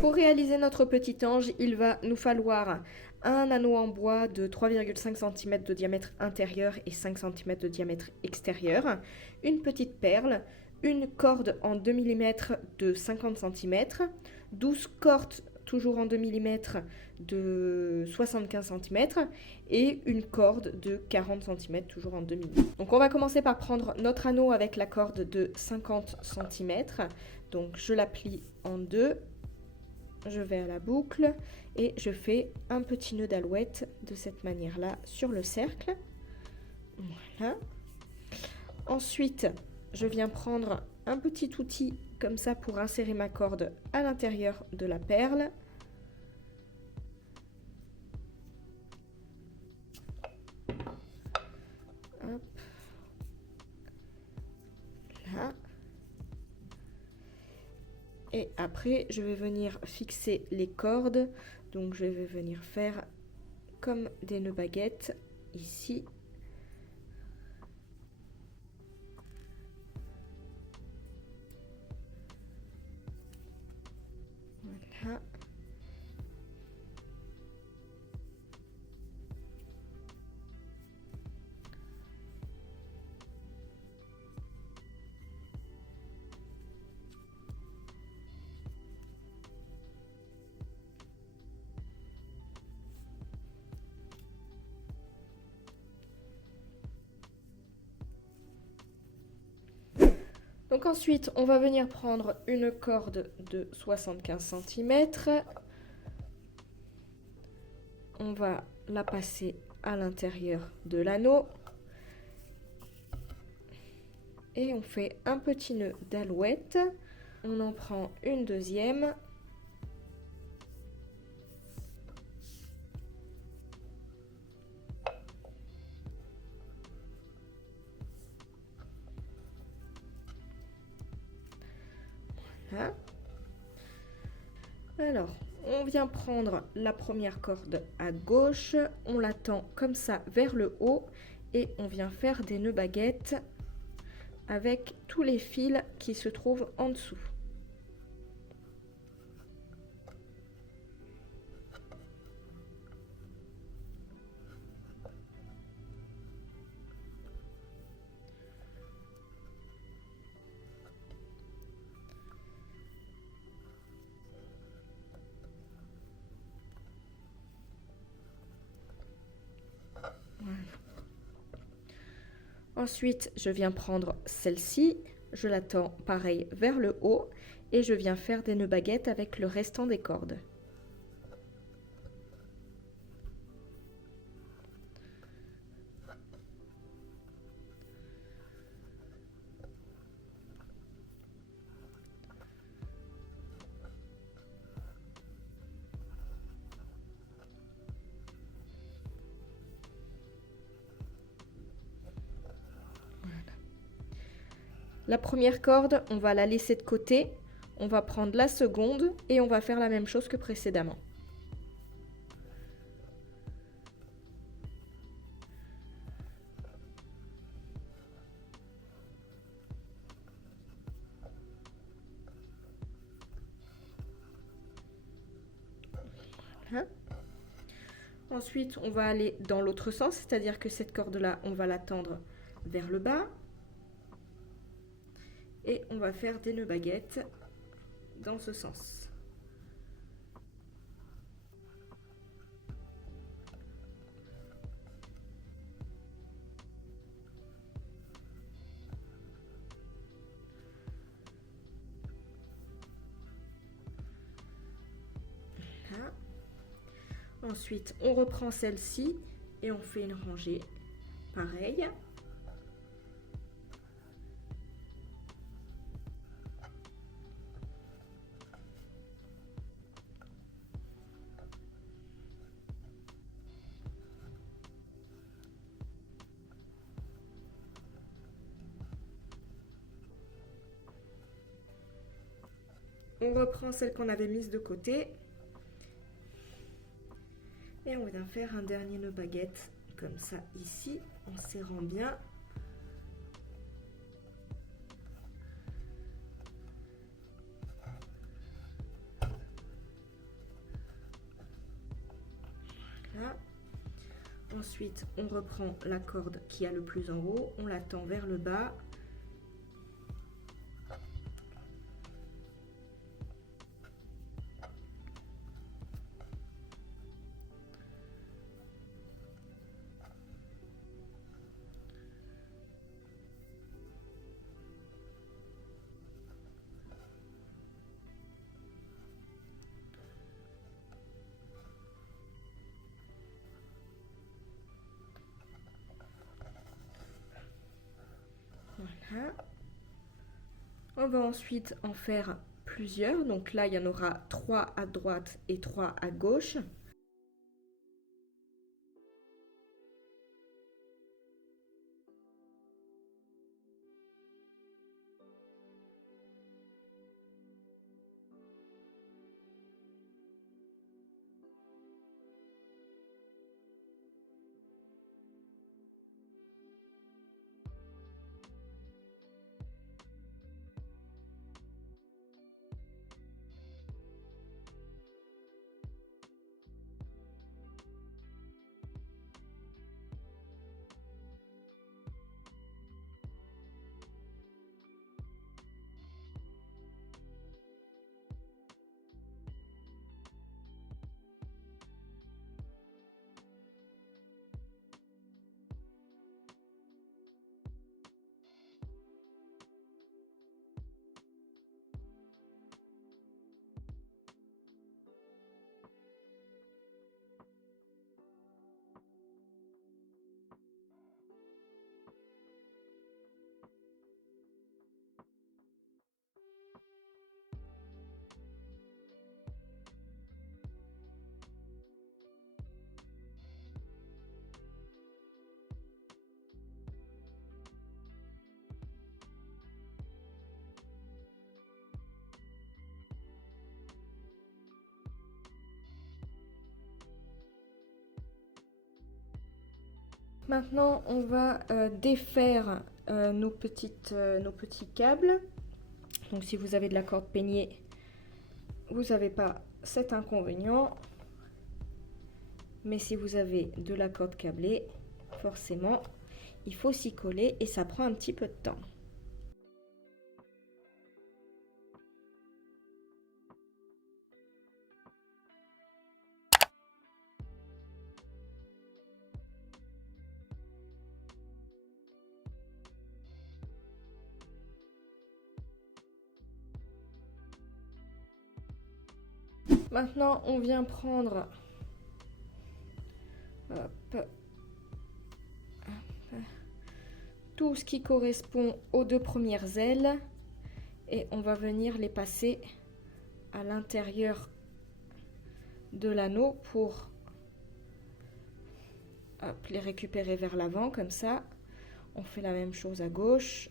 Pour réaliser notre petit ange, il va nous falloir un anneau en bois de 3,5 cm de diamètre intérieur et 5 cm de diamètre extérieur, une petite perle, une corde en 2 mm de 50 cm, 12 cordes toujours en 2 mm de 75 cm et une corde de 40 cm toujours en 2 mm. Donc on va commencer par prendre notre anneau avec la corde de 50 cm. Donc je la plie en deux. Je vais à la boucle et je fais un petit nœud d'alouette de cette manière-là sur le cercle. Voilà. Ensuite, je viens prendre un petit outil comme ça pour insérer ma corde à l'intérieur de la perle. Hop. Là. Et après, je vais venir fixer les cordes. Donc, je vais venir faire comme des nœuds baguettes ici. Voilà. Donc ensuite, on va venir prendre une corde de 75 cm. On va la passer à l'intérieur de l'anneau. Et on fait un petit nœud d'alouette. On en prend une deuxième. Voilà. Alors, on vient prendre la première corde à gauche, on la tend comme ça vers le haut et on vient faire des nœuds baguettes avec tous les fils qui se trouvent en dessous. Ensuite, je viens prendre celle-ci, je la tends pareil vers le haut et je viens faire des nœuds baguettes avec le restant des cordes. La première corde, on va la laisser de côté, on va prendre la seconde et on va faire la même chose que précédemment. Voilà. Ensuite, on va aller dans l'autre sens, c'est-à-dire que cette corde-là, on va la tendre vers le bas. Et on va faire des nœuds baguettes dans ce sens. Voilà. Ensuite, on reprend celle-ci et on fait une rangée pareille. On reprend celle qu'on avait mise de côté et on vient faire un dernier nœud baguette comme ça ici en serrant bien. Ensuite, on reprend la corde qui a le plus en haut, on la tend vers le bas. Voilà. On va ensuite en faire plusieurs. Donc là, il y en aura 3 à droite et 3 à gauche. Maintenant, on va défaire nos petits câbles. Donc, si vous avez de la corde peignée, vous n'avez pas cet inconvénient. Mais si vous avez de la corde câblée, forcément, il faut s'y coller et ça prend un petit peu de temps. Maintenant, on vient prendre tout ce qui correspond aux 2 premières ailes et on va venir les passer à l'intérieur de l'anneau pour les récupérer vers l'avant comme ça. On fait la même chose à gauche.